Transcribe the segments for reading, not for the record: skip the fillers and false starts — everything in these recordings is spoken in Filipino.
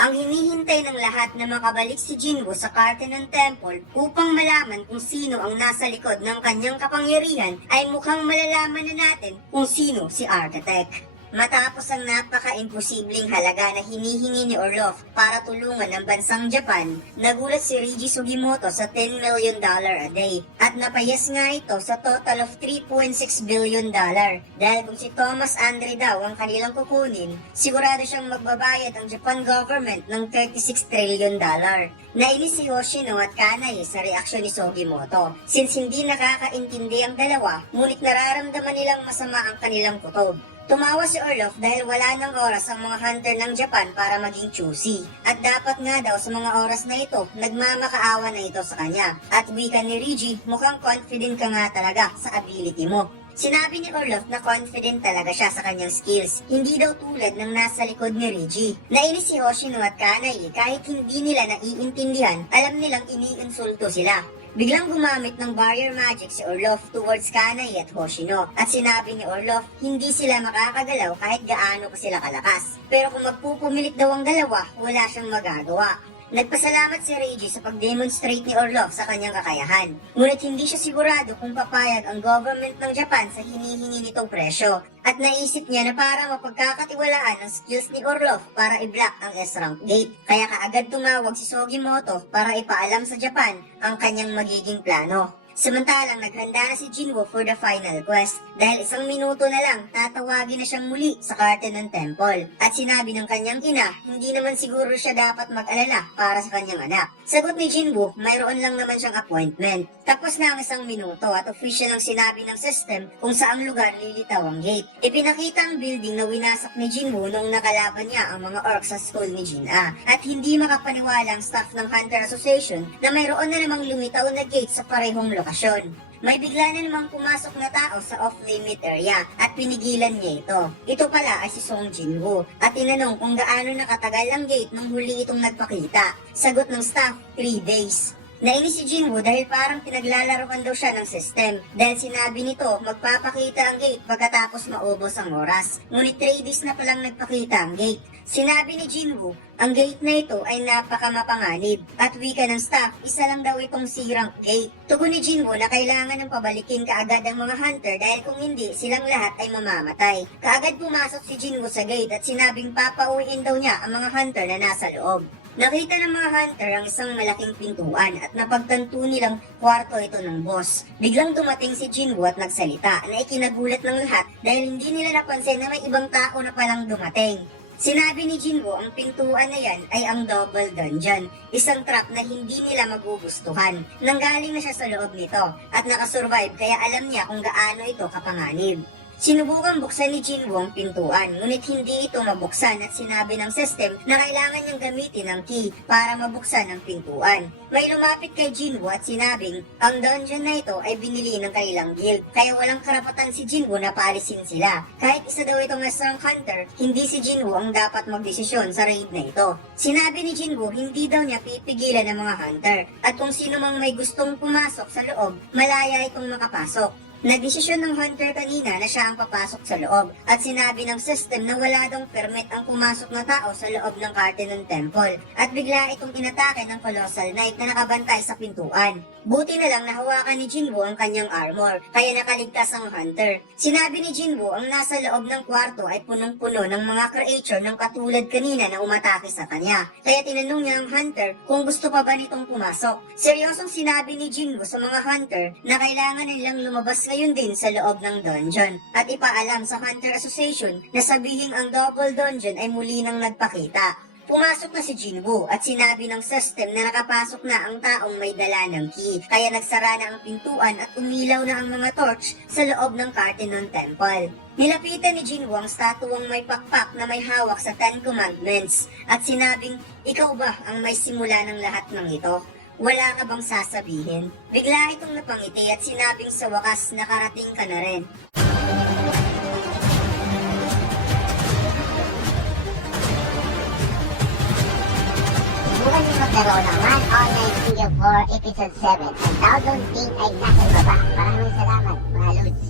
Ang hinihintay ng lahat na makabalik si Jinwoo sa Cartenon Temple upang malaman kung sino ang nasa likod ng kanyang kapangyarihan ay mukhang malalaman na natin kung sino si Architect. Matapos ang napaka-imposibleng halaga na hinihingi ni Orlov para tulungan ang bansang Japan, nagulat si Reiji Sugimoto sa $10 million a day at napayas nga ito sa total of $3.6 billion dahil kung si Thomas Andre daw ang kanilang kukunin, sigurado siyang magbabayad ang Japan government ng $36 trillion. Nainis si Hoshino at Kanai sa reaksyon ni Sugimoto since hindi nakakaintindi ang dalawa ngunit nararamdaman nilang masama ang kanilang kutob. Tumawa si Orlov dahil wala ng oras ang mga hunter ng Japan para maging choosy. At dapat nga daw sa mga oras na ito, nagmamakaawa na ito sa kanya. At wika ni Reiji, mukhang confident ka nga talaga sa ability mo. Sinabi ni Orlov na confident talaga siya sa kanyang skills, hindi daw tulad ng nasa likod ni Reiji. Nainis si Hoshino at Kanai kahit hindi nila naiintindihan, alam nilang iniinsulto sila. Biglang gumamit ng barrier magic si Orlov towards Kanai at Hoshino at sinabi ni Orlov hindi sila makakagalaw kahit gaano pa sila kalakas. Pero kung magpupumilit daw ang dalawa, wala siyang magagawa. Nagpasalamat si Reiji sa pag-demonstrate ni Orlov sa kanyang kakayahan. Ngunit hindi siya sigurado kung papayag ang government ng Japan sa hinihingi nitong presyo. At naisip niya na para mapagkakatiwalaan ang skills ni Orlov para i-block ang S-rank gate. Kaya kaagad tumawag si Sugimoto para ipaalam sa Japan ang kanyang magiging plano. Samantalang naghanda na si Jinwoo for the final quest dahil 1 minuto na lang tatawagin na siyang muli sa Cartenon Temple at sinabi ng kanyang ina hindi naman siguro siya dapat mag-alala para sa kanyang anak. Sagot ni Jinwoo, mayroon lang naman siyang appointment. Tapos na ang 1 minuto at official ang sinabi ng system kung saang lugar lilitaw ang gate. Ipinakita ang building na winasak ni Jinwoo nung nakalaban niya ang mga orcs sa school ni Jin-A at hindi makapaniwala ang staff ng Hunter Association na mayroon na namang lumitaw na gate sa parehong lokasyon. May bigla na namang pumasok na tao sa off-limit area at pinigilan niya ito. Ito pala ay si Song Jinwoo at tinanong kung gaano nakatagal ang gate nung huli itong nagpakita. Sagot ng staff, 3 days. Nainis si Jinwoo dahil parang pinaglalaruan daw siya ng system dahil sinabi nito magpapakita ang gate pagkatapos maubos ang oras. Ngunit 3 days na palang nagpakita ang gate. Sinabi ni Jinwoo, ang gate na ito ay napakamapanganib at wika ng staff, isa lang daw itong sirang gate. Tugon ni Jinwoo na kailangan ng pabalikin kaagad ang mga hunter dahil kung hindi, silang lahat ay mamamatay. Kaagad pumasok si Jinwoo sa gate at sinabing papauwiin daw niya ang mga hunter na nasa loob. Nakita ng mga hunter ang isang malaking pintuan at napagtanto nilang kwarto ito ng boss. Biglang dumating si Jinwoo at nagsalita na ikinagulat ng lahat dahil hindi nila napansin na may ibang tao na palang dumating. Sinabi ni Jinwoo ang pintuan na yan ay ang double dungeon, isang trap na hindi nila magugustuhan. Nanggaling na siya sa loob nito at nakasurvive kaya alam niya kung gaano ito kapanganib. Sinubukan buksan ni Jinwoo ang pintuan, ngunit hindi ito mabuksan at sinabi ng system na kailangan niyang gamitin ang key para mabuksan ang pintuan. May lumapit kay Jinwoo at sinabing ang dungeon na ito ay binili ng kanilang guild, kaya walang karapatan si Jinwoo na paalisin sila. Kahit isa daw itong S-rank hunter, hindi si Jinwoo ang dapat magdesisyon sa raid na ito. Sinabi ni Jinwoo hindi daw niya pipigilan ng mga hunter at kung sino mang may gustong pumasok sa loob, malaya itong makapasok. Nagdesisyon ng hunter kanina na siya ang papasok sa loob at sinabi ng system na wala daw permit ang pumasok na tao sa loob ng Cartenon Temple at bigla itong inatake ng Colossal Knight na nakabantay sa pintuan. Buti na lang nahawakan ni Jinwoo ang kanyang armor kaya nakaligtas ang hunter. Sinabi ni Jinwoo ang nasa loob ng kwarto ay punong-puno ng mga creature ng katulad kanina na umatake sa kanya. Kaya tinanong niya ang hunter kung gusto pa ba nitong pumasok. Seryosong sinabi ni Jinwoo sa mga hunter na kailangan nilang lumabas ngayon din sa loob ng dungeon at ipaalam sa Hunter Association na sabihing ang double dungeon ay muli nang nagpakita. Pumasok na si Jinwoo at sinabi ng system na nakapasok na ang taong may dala ng key kaya nagsara na ang pintuan at umilaw na ang mga torch sa loob ng Cartenon Temple. Nilapitan ni Jinwoo ang statuang may pakpak na may hawak sa 10 Commandments at sinabing, ikaw ba ang may simula ng lahat ng ito? Wala ka bang sasabihin? Bigla itong napangiti at sinabing sa wakas nakarating ka na rin. Subukan niyo maglaro ng Run Online Single 4 Episode 7 ang download link ay nasa ibaba. Maraming salamat mga lods.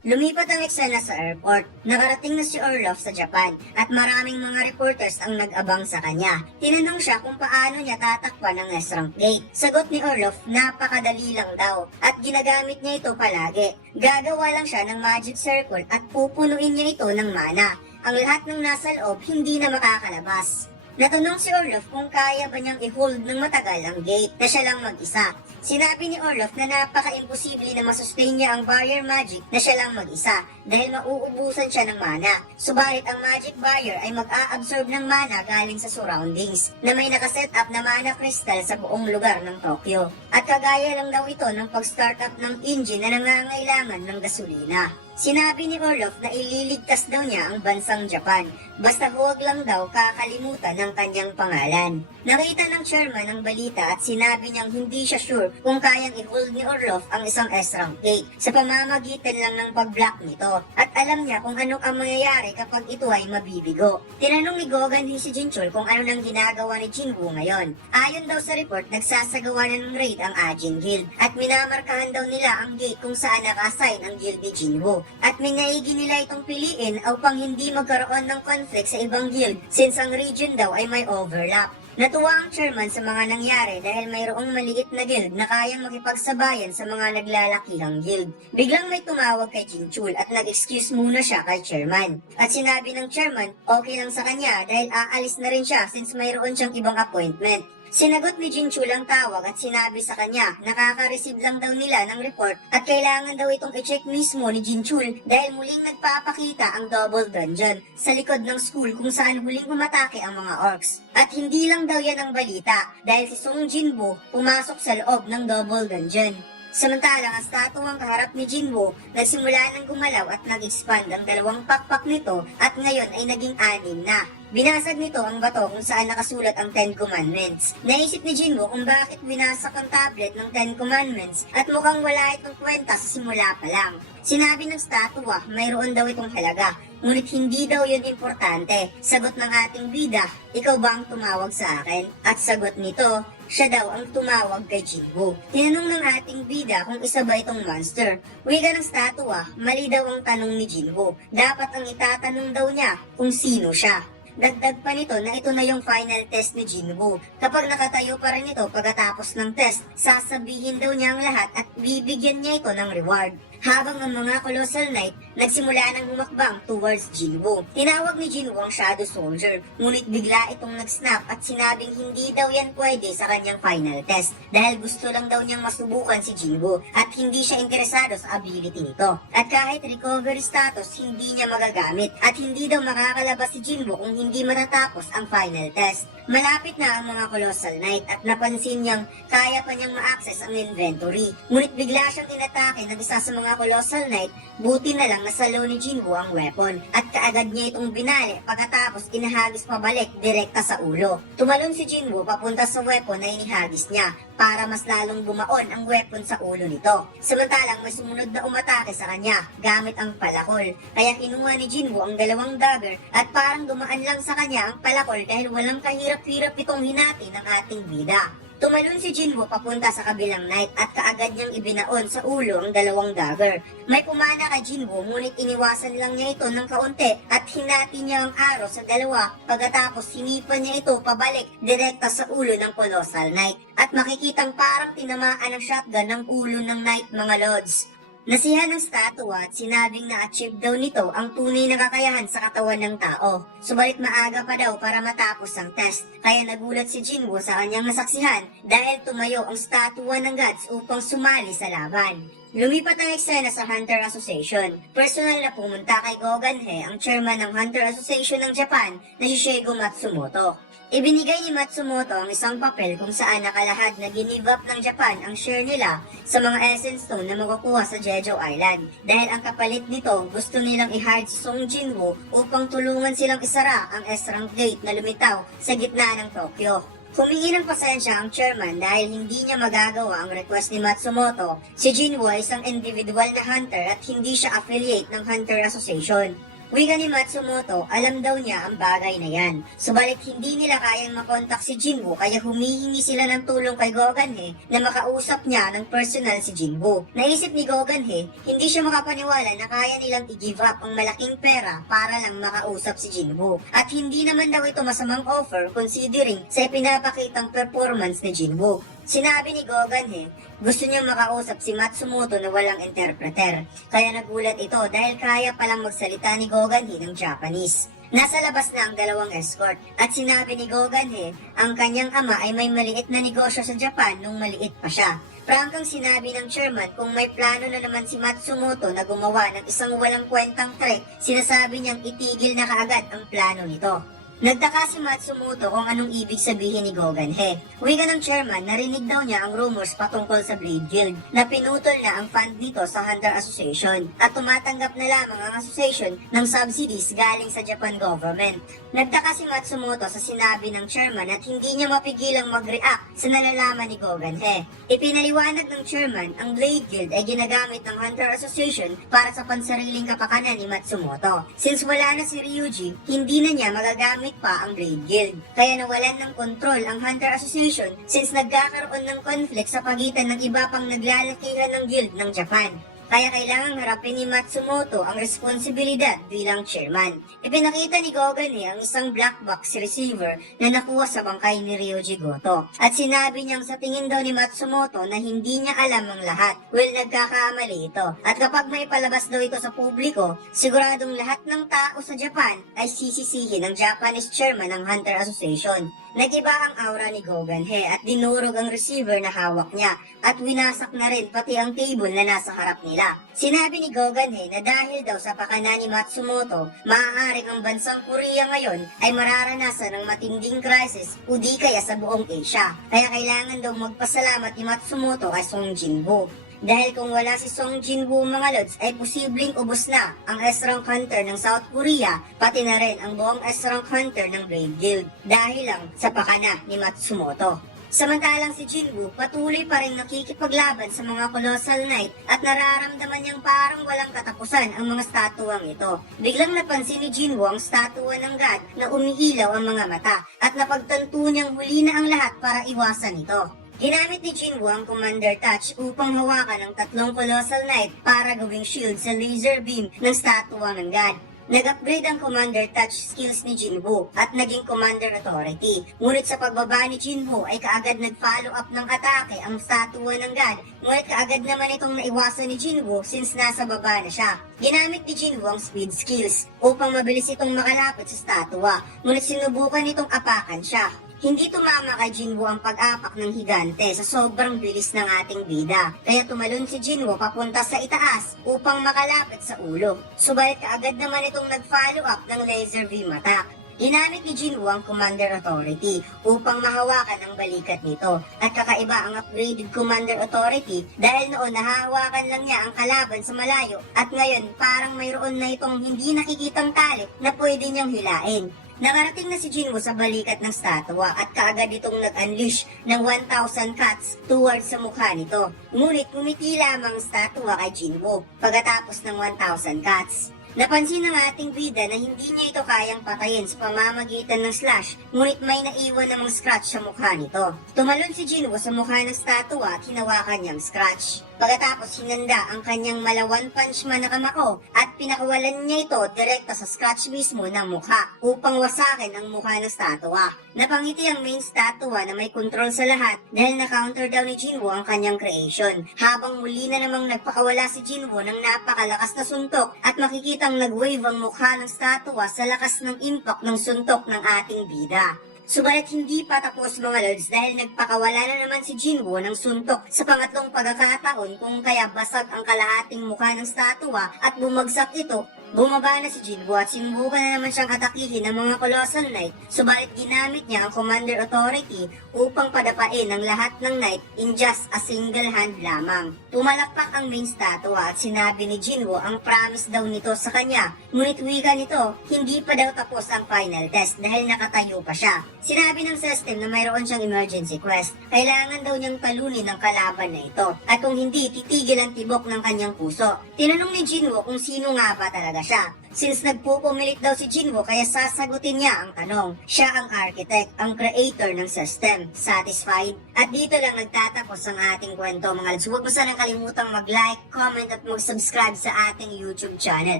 Lumipat ang eksena sa airport. Nakarating na si Orloff sa Japan at maraming mga reporters ang nag-abang sa kanya. Tinanong siya kung paano niya tatakpan ang S-rank gate. Sagot ni Orloff, napakadali lang daw at ginagamit niya ito palagi. Gagawa lang siya ng magic circle at pupunuin niya ito ng mana. Ang lahat ng nasa loob hindi na makakalabas. Natanong si Orloff kung kaya ba niyang i-hold ng matagal ang gate na siya lang mag-isa. Sinabi ni Orloff na napaka-imposible na masustain niya ang barrier magic na siya lang mag-isa dahil mauubusan siya ng mana. Subalit ang magic barrier ay mag-a-absorb ng mana galing sa surroundings na may nakaset up na mana crystal sa buong lugar ng Tokyo. At kagaya lang daw ito ng pag-start up ng engine na nangangailangan ng gasolina. Sinabi ni Orloff na ililigtas daw niya ang bansang Japan, basta huwag lang daw kakalimutan ng kanyang pangalan. Nakita ng chairman ang balita at sinabi niyang hindi siya sure kung kayang i-hold ni Orloff ang isang S-rank gate sa pamamagitan lang ng pag-block nito at alam niya kung ano ang mangyayari kapag ito ay mabibigo. Tinanong ni Gogan si Jinchul kung ano nang ginagawa ni Jinwoo ngayon. Ayon daw sa report, nagsasagawa na ng raid ang Ajin Guild at minamarkahan daw nila ang gate kung saan naka-assign ang guild ni Jinwoo. At minaigi nila itong piliin upang hindi magkaroon ng conflict sa ibang guild since ang region daw ay may overlap. Natuwa ang chairman sa mga nangyari dahil mayroong maliit na guild na kayang makipagsabayan sa mga naglalakihang guild. Biglang may tumawag kay Jinchul at nag-excuse muna siya kay chairman. At sinabi ng chairman, okay lang sa kanya dahil aalis na rin siya since mayroon siyang ibang appointment. Sinagot ni Jinchul ang tawag at sinabi sa kanya, nakaka-receive lang daw nila ng report at kailangan daw itong i-check mismo ni Jinchul dahil muling nagpapakita ang double dungeon sa likod ng school kung saan huling umatake ang mga orcs. At hindi lang daw yan ang balita dahil si Song Jinwoo pumasok sa loob ng double dungeon. Samantalang ang statuang kaharap ni Jinwoo, nagsimula ng gumalaw at nag-expand ang dalawang pakpak nito at ngayon ay naging 6 na. Binasag nito ang bato kung saan nakasulat ang 10 Commandments. Naisip ni Jinwoo kung bakit binasag ang tablet ng 10 Commandments at mukhang wala itong kwenta sa simula pa lang. Sinabi ng statua, mayroon daw itong halaga, ngunit hindi daw yun importante. Sagot ng ating bida, ikaw ba ang tumawag sa akin? At sagot nito, siya daw ang tumawag kay Jinwoo. Tinanong ng ating bida kung isa ba itong monster. Wika ng statua, mali daw ang tanong ni Jinwoo. Dapat ang itatanong daw niya kung sino siya. Dagdag pa nito na ito na yung final test ni Jinwoo. Kapag nakatayo pa rin ito pagkatapos ng test, sasabihin daw niya ang lahat at bibigyan niya ito ng reward. Habang ang mga Colossal Knight nagsimula ng humakbang towards Jinwoo. Tinawag ni Jinwoo ang Shadow Soldier, ngunit bigla itong nag-snap at sinabing hindi daw yan pwede sa kanyang final test dahil gusto lang daw niyang masubukan si Jinwoo at hindi siya interesado sa ability nito. At kahit recovery status, hindi niya magagamit at hindi daw makakalabas si Jinwoo kung hindi matatapos ang final test. Malapit na ang mga Colossal Knight at napansin niyang kaya pa niyang ma-access ang inventory. Ngunit bigla siyang inatake ng isa sa mga Colossal Knight, buti na lang nasalo ni Jinwoo ang weapon at kaagad niya itong binali pagkatapos inahagis pabalik direkta sa ulo. Tumalon si Jinwoo papunta sa weapon na inihagis niya para mas lalong bumaon ang weapon sa ulo nito. Samantalang may sumunod na umatake sa kanya gamit ang palakol. Kaya kinuha ni Jinwoo ang dalawang dagger at parang dumaan lang sa kanya ang palakol dahil walang kahirap-hirap itong hinati ng ating bida. Tumalon si Jinwoo papunta sa kabilang knight at kaagad niyang ibinaon sa ulo ang dalawang dagger. May pumana kay Jinwoo ngunit iniwasan lang niya ito ng kaunti at hinati niya ang arrow sa dalawa pagkatapos hinipan niya ito pabalik direkta sa ulo ng Colossal Knight. At makikitang parang tinamaan ng shotgun ng ulo ng knight mga lords. Nasihan ng statua at sinabing na-achieve daw nito ang tunay na kakayahan sa katawan ng tao. Subalit maaga pa daw para matapos ang test, kaya nagulat si Jinwoo sa kanyang nasaksihan dahil tumayo ang statua ng gods upang sumali sa laban. Lumipat ang eksena sa Hunter Association. Personal na pumunta kay Gogan ang chairman ng Hunter Association ng Japan na si Shego Matsumoto. Ibinigay ni Matsumoto ang isang papel kung saan nakalahad na ginive up ng Japan ang share nila sa mga Essence Stone na makukuha sa Jeju Island. Dahil ang kapalit nito, gusto nilang i-hire si Song Jinwoo upang tulungan silang isara ang S-rank gate na lumitaw sa gitna ng Tokyo. Humingi ng pasensya ang chairman dahil hindi niya magagawa ang request ni Matsumoto. Si Jinwoo ay isang individual na hunter at hindi siya affiliate ng Hunter Association. Wika ni Matsumoto, alam daw niya ang bagay na yan. Subalit hindi nila kayang makontak si Jinwoo kaya humihingi sila ng tulong kay Goganhe na makausap niya ng personal si Jinwoo. Naisip ni Goganhe, hindi siya makapaniwala na kaya nilang i-give up ang malaking pera para lang makausap si Jinwoo. At hindi naman daw ito masamang offer considering sa pinapakitang performance ni Jinwoo. Sinabi ni Goganhe, gusto niyang makausap si Matsumoto na walang interpreter. Kaya nagulat ito dahil kaya palang magsalita ni Goganhe ng Japanese. Nasa labas na ang dalawang escort at sinabi ni Goganhe, ang kanyang ama ay may maliit na negosyo sa Japan nung maliit pa siya. Prangkang sinabi ng chairman kung may plano na naman si Matsumoto na gumawa ng isang walang kwentang trick, sinasabi niyang itigil na kaagad ang plano nito. Nagtaka si Matsumoto kung anong ibig sabihin ni Goganhe. Wika ng chairman, narinig daw niya ang rumors patungkol sa Blade Guild na pinutol na ang fund nito sa Hunter Association at tumatanggap na lamang ang association ng subsidies galing sa Japan government. Nagtaka si Matsumoto sa sinabi ng chairman at hindi niya mapigilang mag-react sa nalalaman ni Goganhe. Ipinaliwanag ng chairman, ang Blade Guild ay ginagamit ng Hunter Association para sa pansariling kapakanan ni Matsumoto. Since wala na si Ryuji, hindi na niya magagamit pa ang Blade Guild. Kaya nawalan ng kontrol ang Hunter Association since nagkakaroon ng conflict sa pagitan ng iba pang naglalakihan ng guild ng Japan. Kaya kailangang harapin ni Matsumoto ang responsibilidad bilang chairman. Ipinakita ni Goganhe ang isang black box receiver na nakuha sa bangkay ni Ryoji Goto. At sinabi niyang sa tingin daw ni Matsumoto na hindi niya alam ang lahat. Well, nagkakamali ito. At kapag may palabas daw ito sa publiko, siguradong lahat ng tao sa Japan ay sisisihin ng Japanese chairman ng Hunter Association. Nagiba ang aura ni Goganhe at dinurog ang receiver na hawak niya at winasak na rin pati ang table na nasa harap nila. Sinabi ni Goganhe na dahil daw sa pakana ni Matsumoto, maaaring ang bansang Korea ngayon ay mararanasan ng matinding crisis o di kaya sa buong Asia. Kaya kailangan daw magpasalamat ni Matsumoto kay Song Jinwoo. Dahil kung wala si Song Jinwoo mga lods ay posibleng ubos na ang S-Rank Hunter ng South Korea pati na rin ang buong S-Rank Hunter ng Blade Guild dahil lang sa pakana ni Matsumoto. Samantalang si Jinwoo patuloy pa rin nakikipaglaban sa mga Colossal Knight at nararamdaman niyang parang walang katapusan ang mga statuang ito. Biglang napansin ni Jinwoo ang statua ng god na umiilaw ang mga mata at napagtanto niyang huli na ang lahat para iwasan ito. Ginamit ni Jinwoo ang Commander Touch upang hawakan ang tatlong Colossal Knight para gawing shield sa laser beam ng statua ng god. Nag-upgrade ang Commander Touch skills ni Jinwoo at naging Commander Authority. Ngunit sa pagbaba ni Jinwoo ay kaagad nag-follow up ng atake ang statua ng god. Ngunit kaagad naman itong naiwasan ni Jinwoo since nasa baba na siya. Ginamit ni Jinwoo ang speed skills upang mabilis itong makalapit sa statua. Ngunit sinubukan itong apakan siya. Hindi tumama kay Jinwoo ang pag-apak ng higante sa sobrang bilis ng ating bida. Kaya tumalon si Jinwoo papunta sa itaas upang makalapit sa ulo. Subalit kaagad naman itong nag-follow up ng laser beam attack. Ginamit ni Jinwoo ang Commander Authority upang mahawakan ang balikat nito. At kakaiba ang upgraded Commander Authority dahil noon nahahawakan lang niya ang kalaban sa malayo at ngayon parang mayroon na itong hindi nakikitang tali na pwede niyang hilain. Nakarating na si Jinwoo sa balikat ng statua at kaagad itong nag-unleash ng 1,000 cuts towards sa mukha nito. Ngunit ngumiti lamang ang statua kay Jinwoo pagkatapos ng 1,000 cuts. Napansin ng ating bida na hindi niya ito kayang patayin sa pamamagitan ng slash, ngunit may naiwan namang scratch sa mukha nito. Tumalon si Jinwoo sa mukha ng statua at hinawakan niyang scratch. Pagkatapos hinanda ang kanyang malawan punch man na kamao at pinakawalan niya ito direkta sa scratch mismo ng mukha upang wasakin ang mukha ng statua. Napangiti ang main statua na may control sa lahat dahil na-counter daw ni Jinwoo ang kanyang creation. Habang muli na namang nagpakawala si Jinwoo ng napakalakas na suntok at makikitang nag-wave ang mukha ng statua sa lakas ng impact ng suntok ng ating bida. Subalit hindi pa tapos mga lods dahil nagpakawala na naman si Jinwoo ng suntok sa pangatlong pagkakataon kung kaya basag ang kalahating mukha ng statua at bumagsak ito. Bumaba na si Jinwoo at sinubukan na naman siyang atakihin ng mga Colossal Knight, subalit ginamit niya ang Commander Authority upang padapain ang lahat ng Knight in just a single hand lamang. Pumalakpak ang main statua at sinabi ni Jinwoo ang promise daw nito sa kanya, ngunit wika nito, hindi pa daw tapos ang final test dahil nakatayo pa siya. Sinabi ng system na mayroon siyang emergency quest, kailangan daw niyang talunin ang kalaban na ito, at kung hindi, titigil ang tibok ng kanyang puso. Tinanong ni Jinwoo kung sino nga ba talaga talaga siya. Since nagpupumilit daw si Jinwoo kaya sasagutin niya ang tanong. Siya ang architect, ang creator ng system. Satisfied? At dito lang nagtatapos ang ating kwento mga lods. Huwag mo sanang kalimutang mag-like, comment at mag-subscribe sa ating YouTube channel.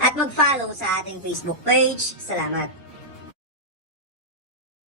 At mag-follow sa ating Facebook page. Salamat!